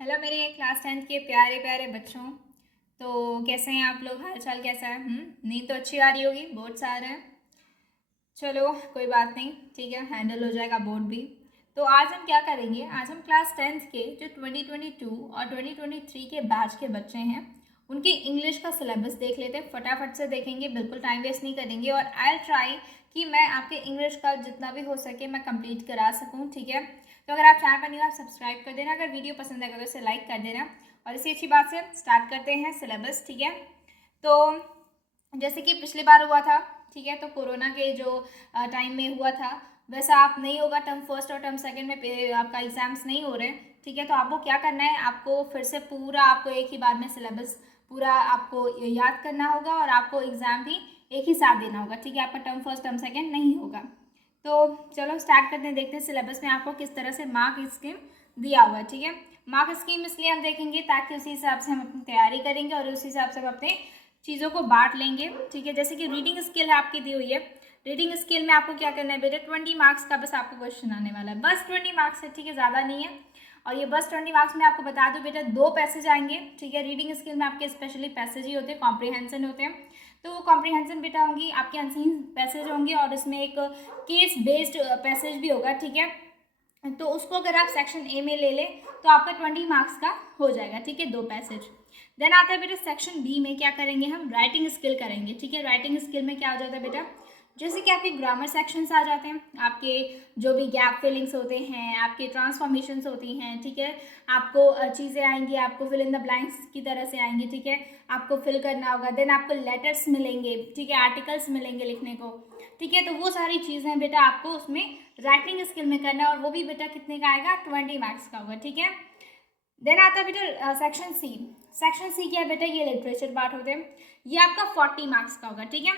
Hello मेरे class 10th के प्यारे प्यारे बच्चों। तो कैसे हैं आप लोग? हाल चाल कैसा है? नींद तो अच्छी आ रही होगी, बोर्ड्स आ रहे हैं। चलो कोई बात नहीं, ठीक है, हैंडल हो जाएगा बोर्ड भी। तो आज हम क्या करेंगे, आज हम क्लास 10th के जो 2022 और 2023 के बैच के बच्चे हैं उनके इंग्लिश का सिलेबस देख लेते हैं। फटाफट से देखेंगे, बिल्कुल टाइम वेस्ट नहीं करेंगे, और आई ट्राई कि मैं आपके इंग्लिश का जितना भी हो सके मैं कंप्लीट करा सकूं, ठीक है। तो अगर आप चैनल पर नहीं हो आप सब्सक्राइब कर देना, अगर वीडियो पसंद आएगा तो इसे लाइक कर देना। और इसी अच्छी बात से स्टार्ट करते हैं सिलेबस, ठीक है। तो जैसे कि पिछली बार हुआ था, ठीक है, तो कोरोना के जो टाइम में हुआ था वैसा आप नहीं होगा। टर्म फर्स्ट और टर्म सेकंड में आपका एग्जाम्स नहीं हो रहे हैं, ठीक है। तो आपको क्या करना है, आपको फिर से पूरा आपको एक ही बार में सिलेबस पूरा आपको याद करना होगा, और आपको एग्ज़ाम भी एक ही साथ देना होगा, ठीक है। आपका टर्म फर्स्ट टर्म सेकंड नहीं होगा। तो चलो स्टार्ट करते हैं, देखते हैं सिलेबस में आपको किस तरह से मार्क स्कीम दिया हुआ है, ठीक है। मार्क स्कीम इसलिए हम देखेंगे ताकि उसी हिसाब से हम अपनी तैयारी करेंगे और उसी हिसाब से हम अपने चीज़ों को बांट लेंगे, ठीक है। जैसे कि रीडिंग स्किल है आपकी दी हुई है, रीडिंग स्किल में आपको क्या करना है बेटा, 20 मार्क्स का बस आपको क्वेश्चन आने वाला है, बस 20 मार्क्स है, ठीक है, ज़्यादा नहीं है। और ये बस 20 मार्क्स में आपको बता दूं बेटा 2 पैसेज आएंगे, ठीक है। रीडिंग स्किल में आपके स्पेशली पैसेज ही होते हैं, कॉम्प्रीहेंशन होते हैं। तो वो कॉम्प्रीहेंशन बेटा होंगी आपके अनसीन पैसेज होंगे, और इसमें एक केस बेस्ड पैसेज भी होगा, ठीक है। तो उसको अगर आप सेक्शन ए में ले लें तो आपका 20 मार्क्स का हो जाएगा, ठीक है, 2 पैसेज। देन आता है बेटा सेक्शन बी में क्या करेंगे, हम राइटिंग स्किल करेंगे, ठीक है। राइटिंग स्किल में क्या हो जाता है बेटा, जैसे कि आपके ग्रामर सेक्शंस आ जाते हैं, आपके जो भी गैप फिलिंग्स होते हैं, आपके ट्रांसफॉर्मेशंस होती हैं, ठीक है। आपको चीज़ें आएंगी, आपको फिल इन द ब्लैंक्स की तरह से आएंगी, ठीक है, आपको फिल करना होगा। देन आपको लेटर्स मिलेंगे, ठीक है, आर्टिकल्स मिलेंगे लिखने को, ठीक है। तो वो सारी चीज़ें बेटा आपको उसमें राइटिंग स्किल में करना है, और वो भी बेटा कितने का आएगा, 20 मार्क्स का होगा, ठीक है। देन आता है बेटा सेक्शन सी। सेक्शन सी क्या है बेटा, ये लिटरेचर पार्ट होते हैं, ये आपका 40 मार्क्स का होगा, ठीक है।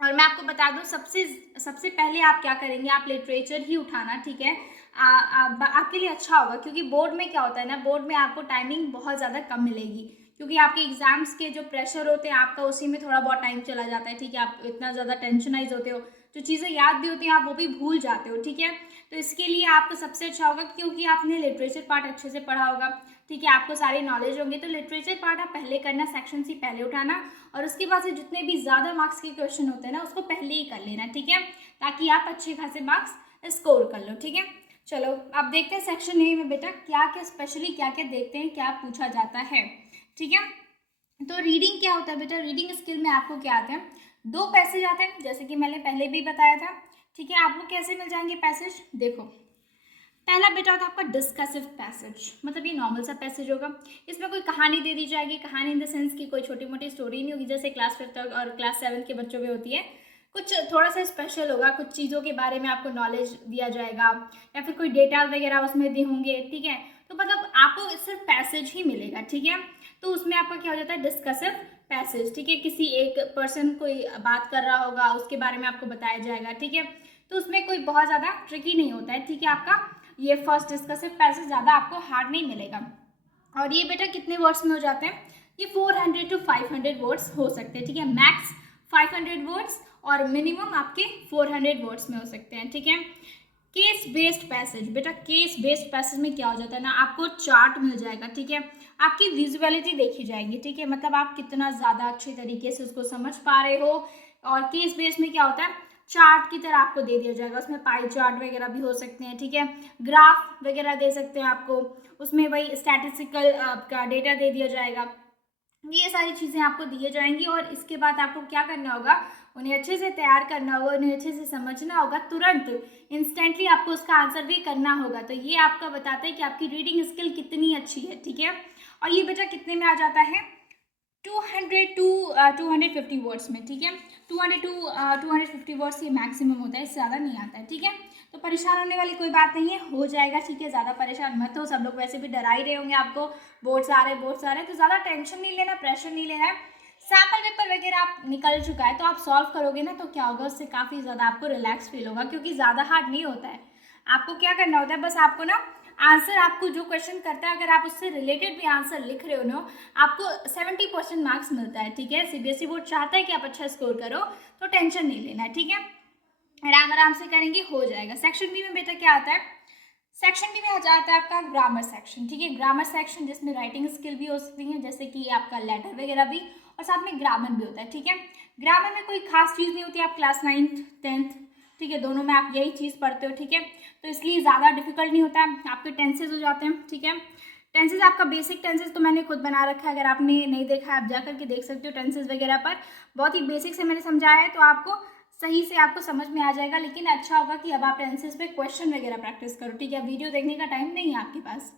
और मैं आपको बता दूं सबसे सबसे पहले आप क्या करेंगे, आप लिटरेचर ही उठाना, ठीक है। आपके लिए अच्छा होगा, क्योंकि बोर्ड में क्या होता है ना, बोर्ड में आपको टाइमिंग बहुत ज़्यादा कम मिलेगी, क्योंकि आपके एग्जाम्स के जो प्रेशर होते हैं आपका उसी में थोड़ा बहुत टाइम चला जाता है, ठीक है। आप इतना ज़्यादा टेंशनाइज होते हो, जो चीज़ें याद भी होती हैं आप वो भी भूल जाते हो, ठीक है। तो इसके लिए आपको सबसे अच्छा होगा, क्योंकि आपने लिटरेचर पार्ट अच्छे से पढ़ा होगा, ठीक है, आपको सारी नॉलेज होंगे, तो लिटरेचर पार्ट आप पहले करना, सेक्शन सी पहले उठाना, और उसके बाद से जितने भी ज़्यादा मार्क्स के क्वेश्चन होते हैं ना उसको पहले ही कर लेना, ठीक है, ताकि आप अच्छे खासे मार्क्स स्कोर कर लो, ठीक है। चलो अब देखते हैं सेक्शन ए में बेटा क्या क्या स्पेशली क्या क्या देखते हैं, क्या पूछा जाता है, ठीक है। तो रीडिंग क्या होता है बेटा, रीडिंग स्किल में आपको क्या आते हैं, 2 पैसेज आते हैं, जैसे कि मैंने पहले भी बताया था, ठीक है। आपको कैसे मिल जाएंगे पैसेज, देखो पहला बेटा होता है आपका डिस्कसिव पैसेज, मतलब ये नॉर्मल सा पैसेज होगा, इसमें कोई कहानी दे दी जाएगी, कहानी इन द सेंस की कोई छोटी मोटी स्टोरी नहीं होगी, जैसे क्लास 5 तक और क्लास 7 के बच्चों में होती है। कुछ थोड़ा सा स्पेशल होगा, कुछ चीज़ों के बारे में आपको नॉलेज दिया जाएगा, या फिर कोई डेटा वगैरह उसमें दिए होंगे, ठीक है। तो मतलब आपको सिर्फ पैसेज ही मिलेगा, ठीक है। तो उसमें आपका क्या हो जाता है, डिस्कसिव पैसेज, ठीक है, किसी एक पर्सन कोई बात कर रहा होगा उसके बारे में आपको बताया जाएगा, ठीक है। तो उसमें कोई बहुत ज़्यादा ट्रिकी नहीं होता है, ठीक है। आपका ये फर्स्ट डिस्कसिव पैसेज ज़्यादा आपको हार्ड नहीं मिलेगा, और ये बेटा कितने वर्ड्स में हो जाते हैं, ये 400 to 500 वर्ड्स हो सकते हैं, ठीक है। मैक्स 500 वर्ड्स और मिनिमम आपके 400 वर्ड्स में हो सकते हैं, ठीक है। केस बेस्ड पैसेज, बेटा केस बेस्ड पैसेज में क्या हो जाता है ना, आपको चार्ट मिल जाएगा, ठीक है, आपकी विजुअलिटी देखी जाएगी, ठीक है, मतलब आप कितना ज़्यादा अच्छे तरीके से उसको समझ पा रहे हो। और केस बेस्ड में क्या होता है, चार्ट की तरह आपको दे दिया जाएगा, उसमें पाई चार्ट वगैरह भी हो सकते हैं, ठीक है, ग्राफ वगैरह दे सकते हैं आपको, उसमें वही स्टैटिस्टिकल का डेटा दे दिया जाएगा, ये सारी चीज़ें आपको दिए जाएंगी। और इसके बाद आपको क्या करना होगा, उन्हें अच्छे से तैयार करना होगा, उन्हें अच्छे से समझना होगा, तुरंत इंस्टेंटली आपको उसका आंसर भी करना होगा। तो ये आपका बताता है कि आपकी रीडिंग स्किल कितनी अच्छी है, ठीक है। और ये बेटा कितने में आ जाता है, 200 to 250 वर्ड्स में, ठीक है। 200 to 250 वर्ड्स ये मैक्सिमम होता है, इससे ज़्यादा नहीं आता है, ठीक है। तो परेशान होने वाली कोई बात नहीं है, हो जाएगा, ठीक है, ज़्यादा परेशान मत हो, सब लोग वैसे भी डरा ही रहे होंगे आपको, बोर्ड्स आ रहे हैं बोर्ड्स आ रहे हैं, तो ज़्यादा टेंशन नहीं लेना, प्रेशर नहीं लेना है। सैम्पल पेपर वगैरह आप निकल चुका है तो आप सॉल्व करोगे ना, तो क्या होगा, उससे काफ़ी ज़्यादा आपको रिलैक्स फील होगा, क्योंकि ज़्यादा हार्ड नहीं होता है। आपको क्या करना होता है, बस आपको ना आंसर, आपको जो क्वेश्चन करता है अगर आप उससे रिलेटेड भी आंसर लिख रहे हो ना, आपको 70% मार्क्स मिलता है, ठीक है। सीबीएसई बोर्ड चाहता है कि आप अच्छा स्कोर करो, तो टेंशन नहीं लेना है, ठीक है, आराम आराम से करेंगे, हो जाएगा। सेक्शन बी में बेटा क्या आता है, सेक्शन बी में आ जाता है आपका ग्रामर सेक्शन, ठीक है। ग्रामर सेक्शन जिसमें राइटिंग स्किल भी हो सकती है, जैसे कि आपका लेटर वगैरह भी, और साथ में ग्रामर भी होता है, ठीक है। ग्रामर में कोई खास चीज़ नहीं होती, आप क्लास 9th 10th, ठीक है, दोनों में आप यही चीज़ पढ़ते हो, ठीक है। तो इसलिए ज़्यादा डिफिकल्ट नहीं होता है, आपके टेंसेज हो जाते हैं, ठीक है। टेंसेज आपका बेसिक टेंसेज तो मैंने खुद बना रखा है, अगर आपने नहीं देखा है आप जा करके देख सकते हो टेंसेज वगैरह पर, बहुत ही बेसिक से मैंने समझाया है, तो आपको सही से आपको समझ में आ जाएगा। लेकिन अच्छा होगा कि अब आप टेंसेज पे क्वेश्चन वगैरह प्रैक्टिस करो, ठीक है। वीडियो देखने का टाइम नहीं है आपके पास।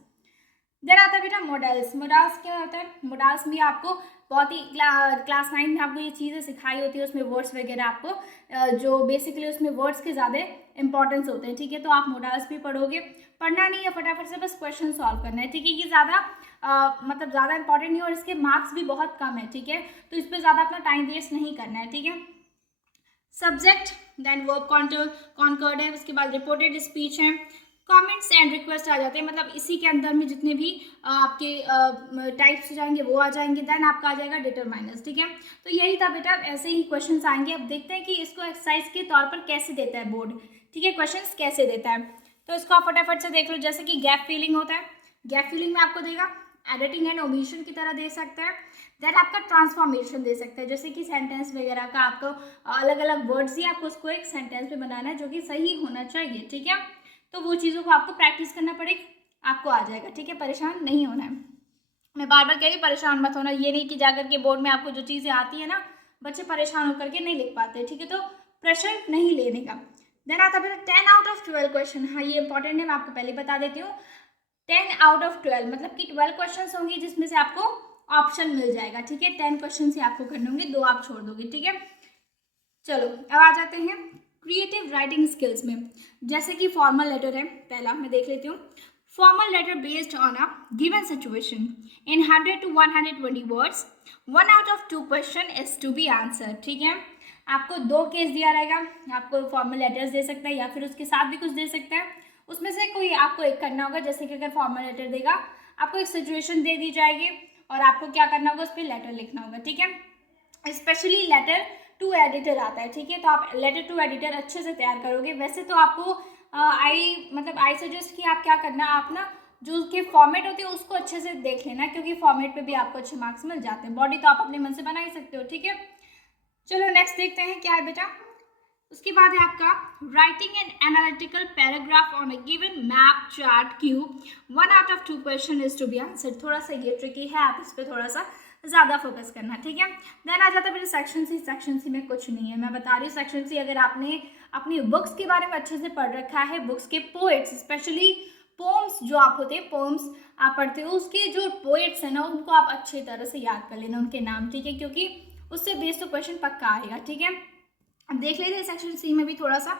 देन आता है बेटा मॉडल्स। मॉडल्स क्या होता है? मॉडल्स में आपको बहुत ही क्लास 9 में आपको ये चीज़ें सिखाई होती है, उसमें वर्ड्स वगैरह आपको जो बेसिकली उसमें वर्ड्स के ज़्यादा इंपॉर्टेंस होते हैं, ठीक है। तो आप मॉडल्स भी पढ़ोगे, पढ़ना नहीं है, फटाफट से बस क्वेश्चन सॉल्व करना है, ठीक है। ये ज़्यादा मतलब ज़्यादा इंपॉर्टेंट नहीं है और इसके मार्क्स भी बहुत कम है, ठीक है। तो इस पर ज़्यादा अपना टाइम वेस्ट नहीं करना है, ठीक है। सब्जेक्ट, देन वर्ब कॉन्कर्ड है, उसके बाद रिपोर्टेड स्पीच है, कमेंट्स एंड रिक्वेस्ट आ जाते हैं, मतलब इसी के अंदर में जितने भी आपके टाइप्स जाएंगे वो आ जाएंगे। देन आपका आ जाएगा डिटरमाइनर्स, ठीक है। तो यही था बेटा, ऐसे ही क्वेश्चंस आएंगे। अब देखते हैं कि इसको एक्सरसाइज के तौर पर कैसे देता है बोर्ड, ठीक है, क्वेश्चंस कैसे देता है। तो इसको आप फटाफट से देख लो। जैसे कि गैप फिलिंग होता है, गैप फिलिंग में आपको देगा एडिटिंग एंड ओमिशन की तरह दे सकता है। देन आपका ट्रांसफॉर्मेशन दे सकता है, जैसे कि सेंटेंस वगैरह का आपको अलग अलग वर्ड्स ही आपको उसको एक सेंटेंस में बनाना है जो कि सही होना चाहिए, ठीक है। तो वो चीज़ों को आपको प्रैक्टिस करना पड़ेगा, आपको आ जाएगा, ठीक है। परेशान नहीं होना है, मैं बार बार कह रही, परेशान मत होना। ये नहीं कि जाकर के बोर्ड में आपको जो चीज़ें आती है ना, बच्चे परेशान होकर के नहीं लिख पाते, ठीक है। तो प्रेशर नहीं लेने का। देन आता है 10 आउट ऑफ 12 क्वेश्चन। हाँ, ये इंपॉर्टेंट है, मैं आपको पहले बता देती हूँ। 10 आउट ऑफ 12 मतलब कि 12 क्वेश्चन होंगे जिसमें से आपको ऑप्शन मिल जाएगा, ठीक है। 10 क्वेश्चन ही आपको करने होंगे, 2 आप छोड़ दोगे, ठीक है। चलो अब आ जाते हैं क्रिएटिव राइटिंग स्किल्स में। जैसे कि फॉर्मल लेटर है, पहला मैं देख लेती हूँ। Formal letter based on a given situation in 100 to 120 words, 1 out of 2 question is to be answer, ठीक है। आपको 2 केस दिया रहेगा, आपको फॉर्मल लेटर्स दे सकता है या फिर उसके साथ भी कुछ दे सकता है, उसमें से कोई आपको एक करना होगा। जैसे कि अगर फॉर्मल लेटर देगा, आपको एक सिचुएशन दे दी जाएगी और आपको क्या करना होगा, उस पर लेटर लिखना होगा, ठीक है। स्पेशली लेटर टू एडिटर आता है, ठीक है। तो आप लेटर टू एडिटर अच्छे से तैयार करोगे। वैसे तो आपको आई सजेस्ट कि आप क्या करना, आप ना जो उसके फॉर्मेट होते हैं उसको अच्छे से देख लेना, क्योंकि फॉर्मेट पे भी आपको अच्छे मार्क्स मिल जाते हैं। बॉडी तो आप अपने मन से बना ही सकते हो, ठीक है। चलो नेक्स्ट देखते हैं क्या है बेटा। उसके बाद है आपका writing an analytical paragraph on a given map chart cube, 1 out of 2 question is to be answer. थोड़ा सा ये ट्रिकी है, आप इस पर थोड़ा सा ज़्यादा फोकस करना, ठीक है। देन आ जाता है मेरे सेक्शन सी। सेक्शन सी में कुछ नहीं है, मैं बता रही हूँ। सेक्शन सी अगर आपने अपनी बुक्स के बारे में अच्छे से पढ़ रखा है, बुक्स के पोएट्स, स्पेशली पोम्स जो आप होते हैं, पोम्स आप पढ़ते हो, उसके जो पोएट्स हैं ना, उनको आप अच्छी तरह से याद कर लेना, उनके नाम, ठीक है, क्योंकि उससे बेस तो क्वेश्चन पक्का आएगा, ठीक है। अब देख लेते हैं सेक्शन सी में भी थोड़ा सा।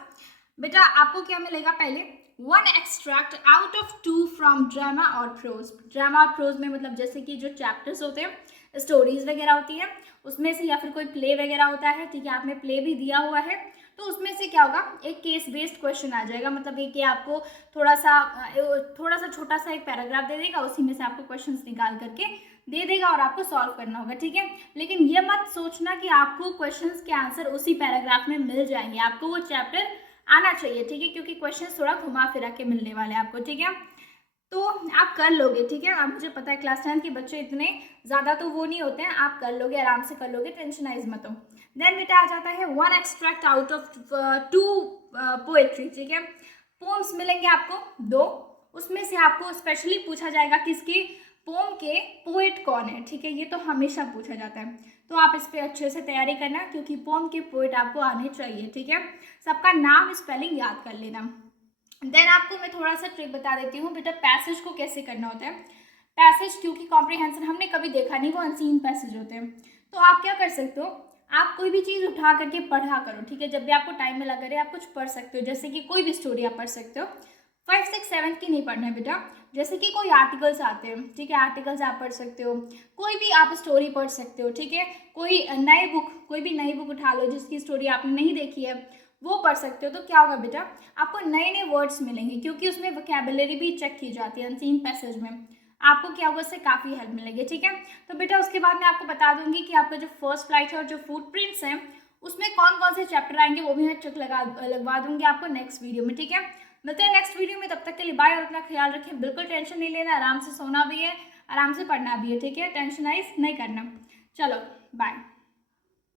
बेटा आपको क्या मिलेगा, पहले 1 extract out of 2 from drama और प्रोज। ड्रामा और प्रोज में मतलब जैसे कि जो चैप्टर्स होते हैं, स्टोरीज वगैरह होती है, उसमें से, या फिर कोई प्ले वगैरह होता है, ठीक है, आपने प्ले भी दिया हुआ है, तो उसमें से क्या होगा, एक केस बेस्ड क्वेश्चन आ जाएगा। मतलब ये कि आपको थोड़ा सा छोटा सा एक पैराग्राफ दे देगा, उसी में से आपको क्वेश्चंस निकाल करके दे देगा और आपको सॉल्व करना होगा, ठीक है। लेकिन ये मत सोचना कि आपको क्वेश्चंस के आंसर उसी पैराग्राफ में मिल जाएंगे, आपको वो चैप्टर आना चाहिए, ठीक है, क्योंकि क्वेश्चंस थोड़ा घुमा फिरा के मिलने वाले हैं आपको, ठीक है। तो आप कर लोगे, ठीक है। अब मुझे पता है क्लास 10 के बच्चे इतने ज़्यादा तो वो नहीं होते हैं, आप कर लोगे, आराम से कर लोगे, टेंशनाइज मत हो। देन बेटा आ जाता है 1 एक्सट्रैक्ट आउट ऑफ 2 पोएट्री, ठीक है। पोम्स मिलेंगे आपको 2, उसमें से आपको स्पेशली पूछा जाएगा किसकी, पोम के पोएट कौन है, ठीक है। ये तो हमेशा पूछा जाता है, तो आप इस पर अच्छे से तैयारी करना, क्योंकि पोम के पोएट आपको आने चाहिए, ठीक है। सबका नाम स्पेलिंग याद कर लेना। देन आपको मैं थोड़ा सा ट्रिक बता देती हूँ बेटा, पैसेज को कैसे करना होता है। पैसेज क्योंकि कॉम्प्रिहेंशन हमने कभी देखा नहीं, वो अनसीन पैसेज होते हैं। तो आप क्या कर सकते हो, आप कोई भी चीज़ उठा करके पढ़ा करो, ठीक है। जब भी आपको टाइम मिला करे आप कुछ पढ़ सकते हो, जैसे कि कोई भी स्टोरी आप पढ़ सकते हो। 5, 6, 7 की नहीं पढ़ना है बेटा। जैसे कि कोई आर्टिकल्स आते हैं, ठीक है, आर्टिकल्स आप पढ़ सकते हो, कोई भी आप स्टोरी पढ़ सकते हो, ठीक है। कोई भी नई बुक उठा लो जिसकी स्टोरी आपने नहीं देखी है, वो पढ़ सकते हो। तो क्या होगा बेटा, आपको नए नए वर्ड्स मिलेंगे, क्योंकि उसमें वोकैबुलरी भी चेक की जाती है अनसीन पैसेज में। आपको क्या होगा, उससे काफ़ी हेल्प मिलेगी, ठीक है। तो बेटा उसके बाद मैं आपको बता दूंगी कि आपका जो फर्स्ट फ्लाइट है और जो फुटप्रिंट्स हैं, उसमें कौन कौन से चैप्टर आएंगे, वो भी मैं चेक लगवा दूंगी आपको नेक्स्ट वीडियो में, ठीक है। मिलते हैं नेक्स्ट वीडियो में, तब तक के लिए बाय और अपना ख्याल रखें। बिल्कुल टेंशन नहीं लेना, आराम से सोना भी है, आराम से पढ़ना भी है, ठीक है, टेंशनाइज नहीं करना। चलो बाय।